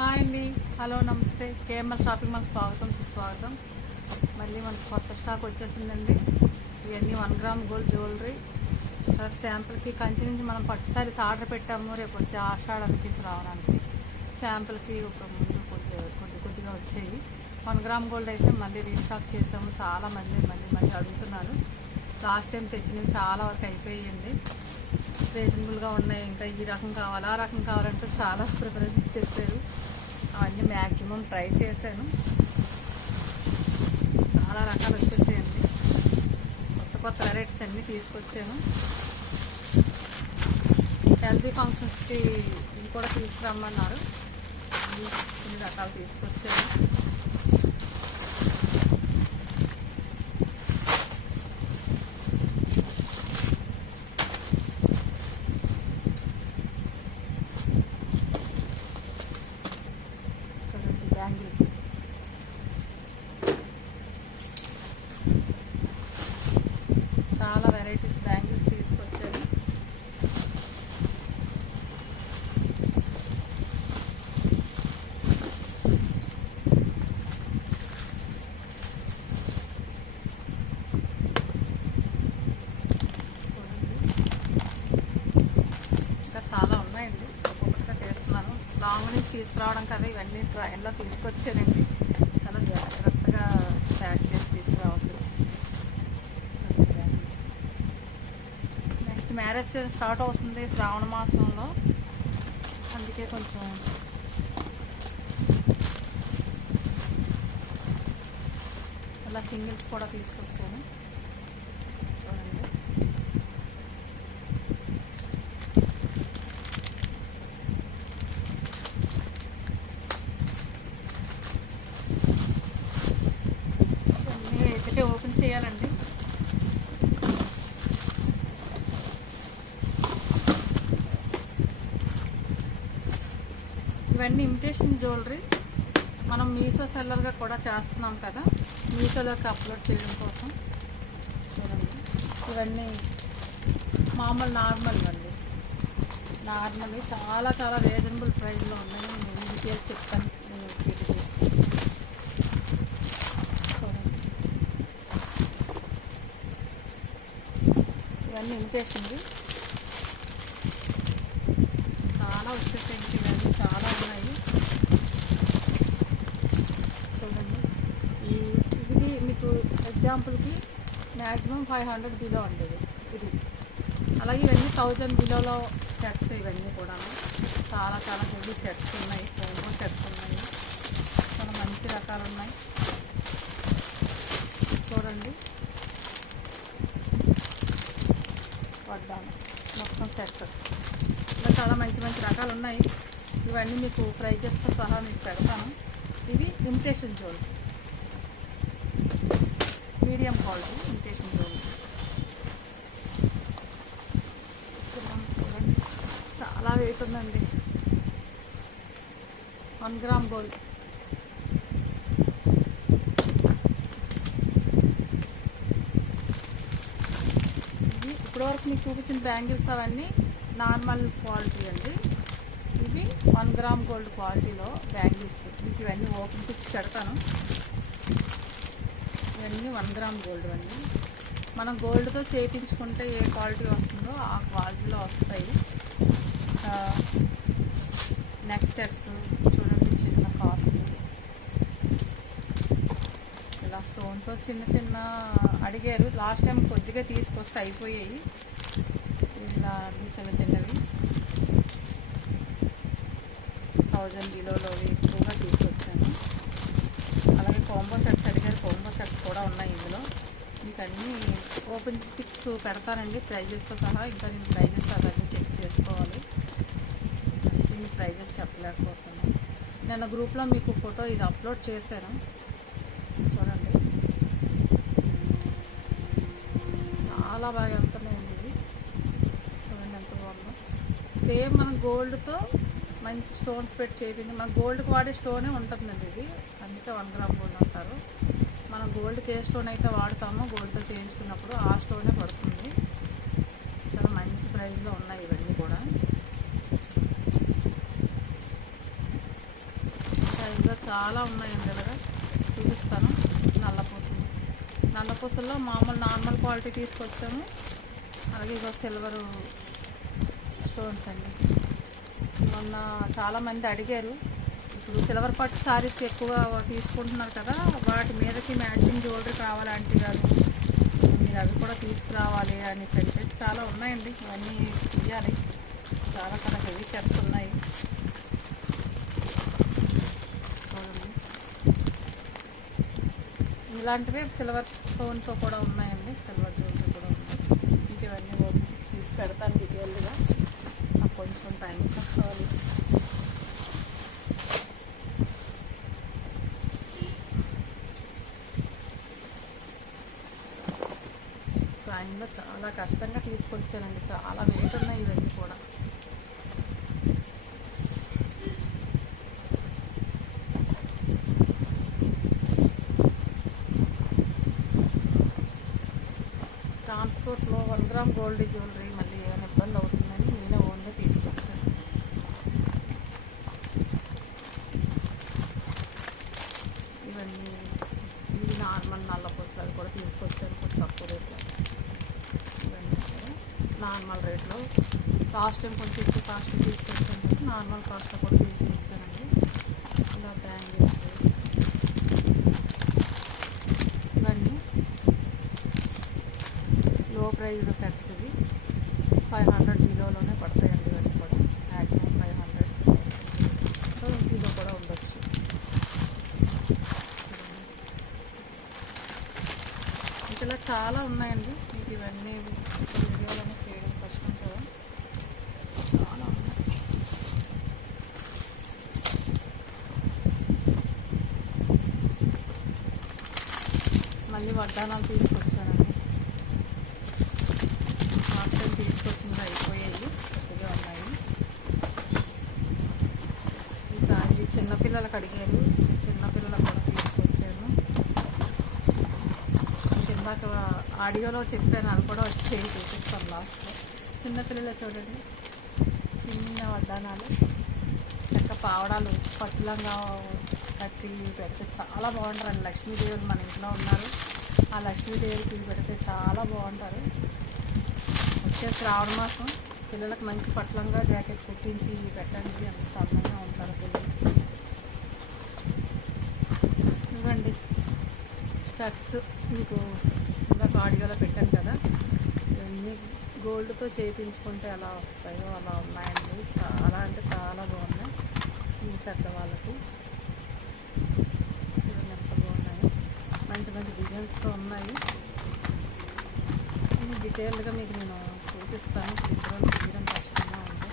Hi అండి, hello, నమస్తే. KMR shopping మాల్కి స్వాగతం, సుస్వాగతం. మళ్ళీ మనకు కొత్త స్టాక్ వచ్చేసిందండి. ఇవన్నీ 1 గ్రామ్ గోల్డ్ జ్యువెలరీ. తర్వాత శాంపుల్కి కంచి నుంచి మనం పట్టు సారీస్ ఆర్డర్ పెట్టాము. రేపు వచ్చి ఆషాఢానికి తీసుకురావడానికి శాంపుల్కి ఒక ముందు కొద్దిగా వచ్చాయి. 1 గ్రామ్ గోల్డ్ అయితే మళ్ళీ రీస్టాక్ చేసాము. చాలా మళ్ళీ అడుగుతున్నారు. లాస్ట్ టైం తెచ్చినవి చాలా వరకు అయిపోయాయండి. రీజనబుల్గా ఉన్నాయి. ఇంకా ఈ రకం కావాలి, ఆ రకం కావాలంటే చాలా ప్రిపరేషన్ చెప్పారు. అవన్నీ మ్యాక్సిమం ట్రై చేశాను. చాలా రకాలు వచ్చేసాయండి. కొత్త వెరైటీస్ అన్నీ తీసుకొచ్చాను. హెల్తీ ఫంక్షన్స్కి ఇవి కూడా తీసుకురమ్మన్నారు. ఇన్ని రకాలు తీసుకొచ్చాను. బ్యాంగిల్స్ చాలా వెరైటీస్ బ్యాంగిల్స్ తీసుకొచ్చాను. ఇంకా చాలా ఉన్నాయండి. ఒక్కొక్కటిగా చేస్తున్నాను. లాంగ్ నుంచి తీసుకురావడం కదా, ఇవన్నీ ట్రైన్లో తీసుకొచ్చానండి. చాలా జాగ్రత్తగా ప్యాక్ చేసి తీసుకురావాల్సి వచ్చింది. నెక్స్ట్ మ్యారేజ్ సీజన్ స్టార్ట్ అవుతుంది శ్రావణ మాసంలో. అందుకే కొంచెం అలా సింగిల్స్ కూడా తీసుకొచ్చాను. చూడండి, ఓపెన్ చేయాలండి. ఇవన్నీ ఇమిటేషన్ జ్యువెలరీ. మనం మీషో సెల్లర్గా కూడా చేస్తున్నాం కదా, మీషోలోకి అప్లోడ్ చేయడం కోసం. చూడండి, ఇవన్నీ నార్మల్ అండి. నార్మల్ చాలా రీజనబుల్ ప్రైస్లో ఉన్నాయి. నేను డీటెయిల్స్ చెప్తాను. ఇవన్నీ ఇమిటేషన్వి. చాలా వచ్చేసాయి. ఇవన్నీ చాలా ఉన్నాయి. చూడండి, ఇది మీకు ఎగ్జాంపుల్కి మ్యాక్సిమం 500 బిలో ఉండేది ఇది. అలాగే ఇవన్నీ 1000 బిలోలో సెట్స్. ఇవన్నీ కూడా చాలా హెవీ సెట్స్ ఉన్నాయి. కోంబో సెట్స్ ఉన్నాయి. చాలా మంచి రకాలు ఉన్నాయి. చూడండి, వడ్డాను మొత్తం సెట్. ఇలా చాలా మంచి రకాలు ఉన్నాయి. ఇవన్నీ మీకు ప్రైజెస్తో సహా మీకు పెడతాను. ఇవి imitation jewellery, medium quality imitation jewellery ఇస్తున్నాం. చూడండి, చాలా వెయిట్ ఉందండి. 1 గ్రామ్ గోల్డ్. ఇప్పటివరకు మీకు చూపించిన బ్యాంగిల్స్ అవన్నీ నార్మల్ క్వాలిటీ అండి. ఇవి 1 గ్రామ్ గోల్డ్ క్వాలిటీలో బ్యాంగిల్స్. మీకు ఇవన్నీ ఓపెన్ పిక్స్ పెడతాను. ఇవన్నీ 1 గ్రామ్ గోల్డ్ అండి. మనం గోల్డ్తో చేయించుకుంటే ఏ క్వాలిటీ వస్తుందో ఆ క్వాలిటీలో వస్తాయి. నెక్ సెట్స్ చూడండి, చిన్న కాస్ట్. ఇలా స్టోన్తో చిన్న అడిగారు. లాస్ట్ టైం కొద్దిగా తీసుకొస్తే అయిపోయాయి. ఇలా చిన్నవి 1000 బిలోలో ఎక్కువగా తీసుకొచ్చాను. అలాగే కోంబో సెట్స్ అడిగారు. కోంబో సెట్స్ కూడా ఉన్నాయి ఇందులో. మీకు అన్నీ ఓపెన్ పిక్స్ పెడతానండి ప్రైజెస్తో సహా. ఇంకా నేను ప్రైజెస్ అవన్నీ చెక్ చేసుకోవాలి. మీకు ప్రైజెస్ చెప్పలేకపోతున్నాను. నిన్న గ్రూప్లో మీకు ఫోటో ఇది అప్లోడ్ చేశాను. చూడండి, చాలా బాగా వెళ్తున్నాయండి ఇవి. చూడండి ఎంత బాగుందో. సేమ్ మనం గోల్డ్తో మంచి స్టోన్స్ పెట్టి చేయించి, మన గోల్డ్కి వాడే స్టోనే ఉంటుందండి ఇది. అందుకే 1 గ్రామ్ గోల్డ్ అంటారు. మనం గోల్డ్కి ఏ స్టోన్ అయితే వాడతామో గోల్డ్తో చేయించుకున్నప్పుడు ఆ స్టోనే పడుతుంది. చాలా మంచి ప్రైస్లో ఉన్నాయి ఇవన్నీ కూడా. చాలా ఉన్నాయండి. ఇలాగా చూపిస్తాను. నల్లపూసల్లో మామూలు నార్మల్ క్వాలిటీ తీసుకొచ్చాము. అలాగే ఇదో సిల్వర్ స్టోన్స్ అండి. మొన్న చాలామంది అడిగారు, ఇప్పుడు సిల్వర్ పట్టు శారీస్ ఎక్కువ తీసుకుంటున్నారు కదా, వాటి మీదకి మ్యాచింగ్ జ్యువెలరీ కావాలంటే కాదు, మీరు అవి కూడా తీసుకురావాలి అనేసి అంటే చాలా ఉన్నాయండి. ఇవన్నీ తీయాలి. చాలా హెవీ సెట్స్ ఉన్నాయి చూడండి. ఇలాంటివే సిల్వర్ స్టోన్తో కూడా ఉన్నాయండి. సిల్వర్ జ్యువెలరీ కూడా ఉంది. మీకు ఇవన్నీ తీసి పెడతాను డీటెయిల్గా. నాకు కొంచెం టైం కావాలి. టైంలో చాలా కష్టంగా తీసుకొచ్చానండి. చాలా వెయిట్ ఉన్నాయి ఇవన్నీ కూడా. ట్రాన్స్పోర్ట్లో 1 గ్రామ్ గోల్డ్ జ్యువెలరీ మళ్ళీ ఏమైనా ఇబ్బంది అవుతుందని నేనే ఓన్గా తీసుకొచ్చాను. ఇవన్నీ ఇవి నార్మల్ నల్లపూసలు అవి కూడా తీసుకొచ్చాను కొంచెం తక్కువ రేట్లో. ఇవన్నీ కూడా నార్మల్ రేట్లో. లాస్ట్ టైం కొంచెం ఎక్కువ కాస్ట్ తీసుకొచ్చాను కదా, నార్మల్ కాస్ట్లో కూడా తీసుకొచ్చానండి. ఇలా బ్యాంగిల్స్ ఇవన్నీ లో ప్రైజ్ సెట్స్. ఇవి 500 కిలోలోనే పడతాయండి. ఇవన్నీ కూడా మ్యాక్సిమం 500 కిలో కూడా ఉండొచ్చు. ఇలా చాలా ఉన్నాయండి. మీకు ఇవన్నీ వీడియోలోనే చేయడం కష్టం కదా, చాలా ఉన్నాయి. మళ్ళీ వడ్డానాలు తీసుకొచ్చానండి. మాత్రం తీసుకొచ్చినవి అయిపోయాయి, కొద్దిగా ఉన్నాయి. ఈసారి చిన్నపిల్లలకు అడిగారు, చిన్నపిల్లలకు కూడా తీసుకొచ్చాను. ఇందాక ఆడియోలో చెప్పాను, అది కూడా వచ్చి చూపిస్తాను లాస్ట్లో. చిన్నపిల్లలు చూడండి, చిన్న వడ్డానాలు, చక్క పావడాలు పట్టులంగా కట్టి పెడితే చాలా బాగుంటారండి. లక్ష్మీదేవులు మన ఇంట్లో ఉన్నారు, ఆ లక్ష్మీదేవికి పెడితే చాలా బాగుంటారు. వచ్చే శ్రావణ మాసం పిల్లలకు మంచి పట్లంగా జాకెట్ కుట్టించి పెట్టండి, ఎంత అందంగా ఉంటారు పిల్లలు. ఇవ్వండి స్టడ్స్, మీకు ఇందాక ఆడియోలో పెట్టాను కదా, ఇవన్నీ గోల్డ్తో చేయించుకుంటే ఎలా వస్తాయో అలా ఉన్నాయండి. చాలా అంటే చాలా బాగున్నాయి. ఈ పెద్దవాళ్ళకి ఇవన్నీ ఎంత బాగున్నాయి, మంచి మంచి డిజైన్స్తో ఉన్నాయి. డీటెయిల్గా మీకు నేను చూపిస్తాను. తీయడం కష్టంగా ఉంది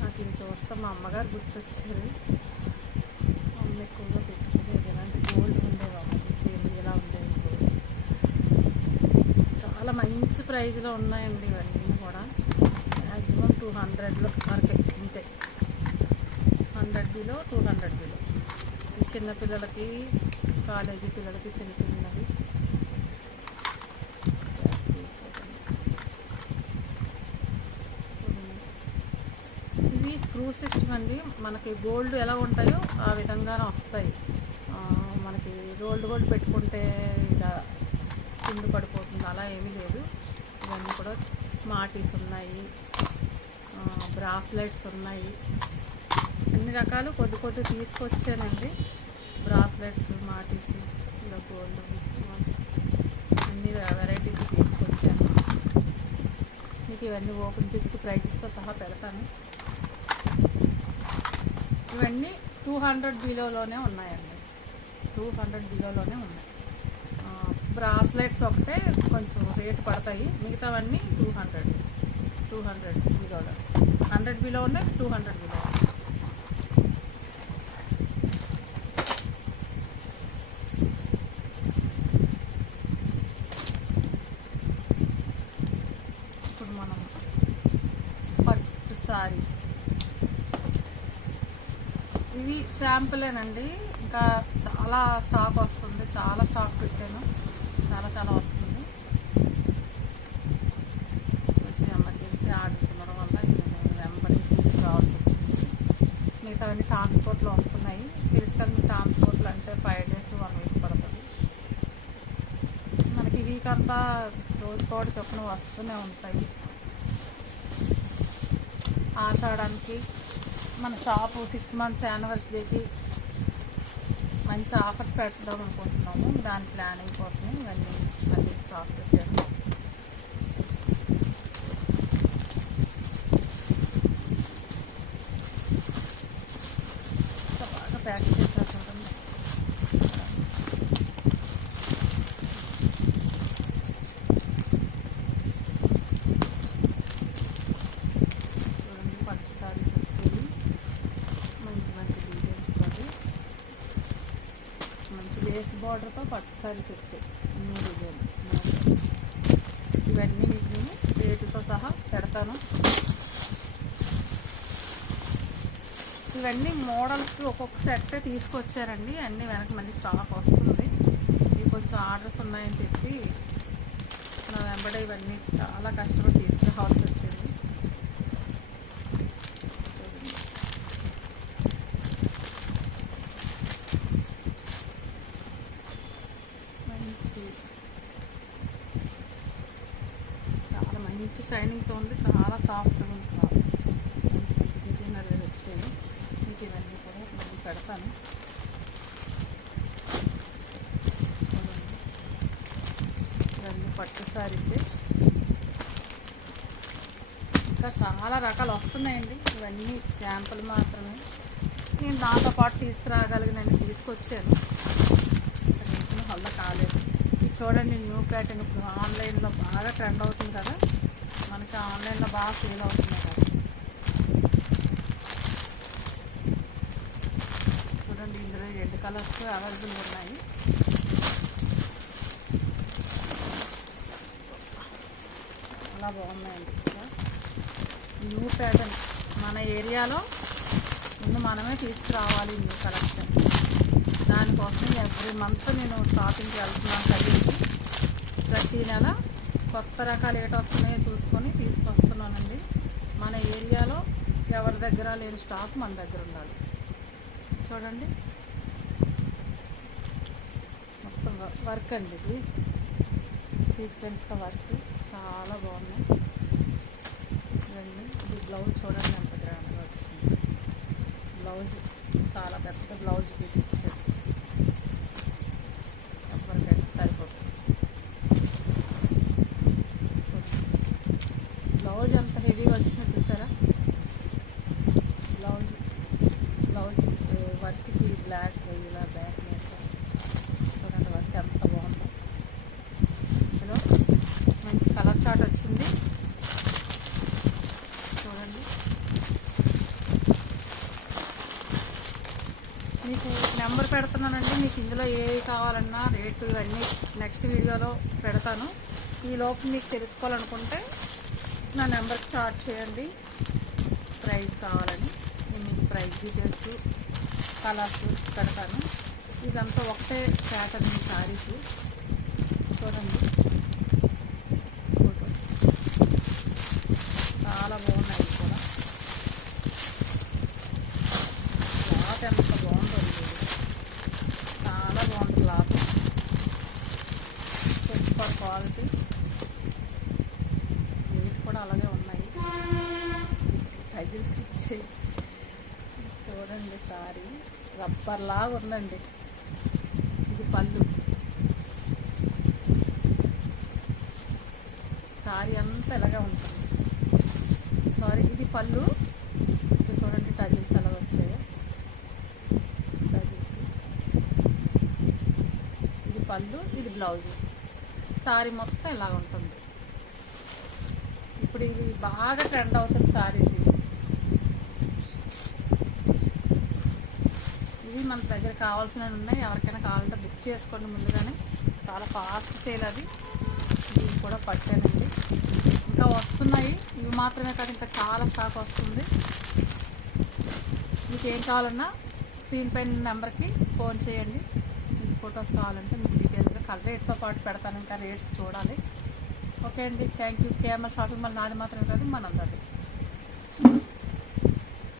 నాకు. ఇది చూస్తే మా అమ్మగారు గుర్తొచ్చారు. అమ్మ ఎక్కువగా పెట్టుకునేది ఇలాంటి గోల్డ్ ఉండేవి. అమ్మకి సేమ్ ఇలా ఉండేది గోల్డ్. చాలా మంచి ప్రైజ్లో ఉన్నాయండి ఇవన్నీ కూడా. మ్యాక్సిమం 200లో వరకే, ఇంతే. 100 బిలో 200 బిలో. చిన్నపిల్లలకి, కాలేజీ పిల్లలకి చిన్నవి. ఇవి స్క్రూ సిస్టమ్ అండి. మనకి గోల్డ్ ఎలా ఉంటాయో ఆ విధంగానే వస్తాయి. మనకి గోల్డ్ పెట్టుకుంటే ఇలా కింద పడిపోతుంది, అలా ఏమీ లేదు. ఇవన్నీ కూడా మాటీస్ ఉన్నాయి, బ్రాస్లెట్స్ ఉన్నాయి, అన్ని రకాలు కొద్ది తీసుకొచ్చానండి. బ్రాస్లెట్స్, మాటీస్, ఇలా గోల్డ్ మాటీస్ అన్ని వెరైటీస్ తీసుకొచ్చాను. మీకు ఇవన్నీ ఓపెన్ పిక్స్ ప్రైజెస్తో సహా పెడతాను. ఇవన్నీ 200 బిలోలోనే ఉన్నాయండి. 200 బిలోలోనే ఉన్నాయి. బ్రాస్లెట్స్ ఒకటే కొంచెం రేటు పడతాయి, మిగతావన్నీ 200 బిలోలో. 100 బిలో ఉన్నాయి, 200 బిలో. ఇప్పుడు మనం పట్టు సారీస్, ఇవి శాంపులేనండి. ఇంకా చాలా స్టాక్ వస్తుంది, చాలా స్టాక్ పెట్టాను, చాలా వస్తుంది. వచ్చి ఎమర్జెన్సీ ఆర్డర్స్ ఉండడం వల్ల నేను వెంబడి తీసుకురావాల్సి వచ్చింది. అవన్నీ ట్రాన్స్పోర్ట్లో వస్తున్నాయి. తెలుసు కదా మీకు, ట్రాన్స్పోర్ట్లో అంటే 5 days 1 week పడుతుంది. మనకి వీక్ అంతా రోజుకోటి చొప్పున వస్తూనే ఉంటాయి. ఆషాఢానికి మన షాపు 6 months యానివర్సరీకి మంచి ఆఫర్స్ పెట్టడం అనుకుంటున్నాము. దాని ప్లానింగ్ కోసం ఇవన్నీ మళ్ళీ స్టాక్ పెట్టాము. బాగా ప్యాక్ చేసేస్తుంటాం. చూడండి, పట్టు సారీస్ వచ్చేది మంచి మంచి డిజైన్స్ తోటి, మంచి లేస్ బార్డర్తో పట్టు సారీస్ వచ్చాయి. న్యూ డిజైన్ ఇవన్నీ మీకు నేను రేటుతో సహా పెడతాను. ఇవన్నీ మోడల్స్కి ఒక్కొక్క సెట్ తీసుకొచ్చారండి. అన్నీ వెనక మళ్ళీ స్టాక్ వస్తుంది. ఇవి కొంచెం ఆర్డర్స్ ఉన్నాయని చెప్పి నా వెంబడే ఇవన్నీ చాలా కష్టపడి తీసుకురావాల్సి వచ్చింది. చాలా మంచి షైనింగ్తో ఉంది, చాలా సాఫ్ట్గా ఉంది. మంచి మంచి డిజైనర్ వచ్చాయి. మీకు ఇవన్నీ కూడా మళ్ళీ పెడతాను. చూడండి, ఇవన్నీ పట్టు సారీసే. ఇంకా చాలా రకాలు వస్తున్నాయండి. ఇవన్నీ శాంపుల్ మాత్రమే. నేను నాతో పాటు తీసుకురాగలిగినండి తీసుకొచ్చాను. రీతిని వల్ల కాలేదు. ఇది చూడండి, న్యూ ప్యాటర్న్ ఇప్పుడు ఆన్లైన్లో బాగా ట్రెండ్ అవుతుంది కదా, మనకి ఆన్లైన్లో బాగా సేల్ అవుతుంది కదా. చూడండి, ఇందులో 2 కలర్స్ అవైలబుల్ ఉన్నాయి. చాలా బాగున్నాయండి. న్యూ ప్యాటర్న్ మన ఏరియాలో ముందు మనమే తీసుకురావాలి న్యూ కలెక్షన్. దానికోసం ఎవ్రీ మంత్ నేను షాపింగ్కి వెళ్తున్నాను కలిసి. ప్రతి నెల కొత్త రకాలు ఏటి వస్తున్నాయో చూసుకొని తీసుకొస్తున్నానండి. మన ఏరియాలో ఎవరి దగ్గర లేని స్టాక్ మన దగ్గర ఉండాలి. చూడండి, మొత్తం వర్క్ అండి. ఇది సీక్వెన్స్తో వర్క్ చాలా బాగున్నాయి. ఇవన్నీ ఇది బ్లౌజ్ చూడండి ఎంత గ్రాండ్గా వచ్చింది. బ్లౌజ్ చాలా పెద్ద బ్లౌజ్ పీస్ ఇచ్చాడు. ఎవరికైతే సరిపోతుంది. బ్లౌజ్ ఎంత హెవీగా వచ్చిందో చూసారా. బ్లౌజ్ వర్క్కి బ్లాక్ ఇలా బ్యాక్ వేసారు. చూడండి వర్క్ ఎంత బాగుందో. ఇందులో మంచి కలర్ చార్ట్ వచ్చింది. చూడండి, మీకు నెంబర్ పెడుతున్నానండి. మీకు ఇందులో ఏవి కావాలన్నా రేటు ఇవన్నీ నెక్స్ట్ వీడియోలో పెడతాను. ఈ లోపు మీకు తెలుసుకోవాలనుకుంటే నా నెంబర్కి చార్ట్ చేయండి. ప్రైస్ కావాలని నేను మీకు ప్రైస్ డీటెయిల్స్ కలర్స్ పెడతాను. ఇదంతా ఒకటే ప్యాటర్న్ శారీస్. చూడండి, ఫోటో చాలా బాగున్నాయి కూడా. క్లాత్ ఎంత బాగుంటుంది, చాలా బాగుంది క్లాత్. Super quality. రేట్ కూడా అలాగే ఉన్నాయి. టైజిల్స్ ఇచ్చి చూడండి, సారీ రబ్బర్ లాగా ఉందండి. ఇది పళ్ళు. సారీ అంతా ఇలాగే ఉంటుంది. సారీ ఇది పళ్ళు. ఇది చూడండి, టజిల్స్ ఎలా వచ్చాయో. టజిల్స్. ఇది పళ్ళు, ఇది బ్లౌజ్. సారీ మొత్తం ఇలా ఉంటుంది. ఇప్పుడు ఇది బాగా ట్రెండ్ అవుతుంది సారీస్. ఇవి మన దగ్గర కావాల్సినవి ఉన్నాయి. ఎవరికైనా కావాలంటే బుక్ చేసుకోండి ముందుగానే. చాలా ఫాస్ట్ సేల్ అది. ఇవి కూడా పట్టానండి. ఇంకా వస్తున్నాయి. ఇవి మాత్రమే కాదు, ఇంకా చాలా స్టాక్ వస్తుంది. మీకు ఏం కావాలన్నా స్క్రీన్ పైన నెంబర్కి ఫోన్ చేయండి. మీకు ఫొటోస్ కావాలంటే మీకు డీటెయిల్గా కలర్ రేట్తో పాటు పెడతాను. ఇంకా రేట్స్ చూడాలి. ఓకే అండి, thank you. KMR shopping mall నాది మాత్రమే కాదు, మనందరిది.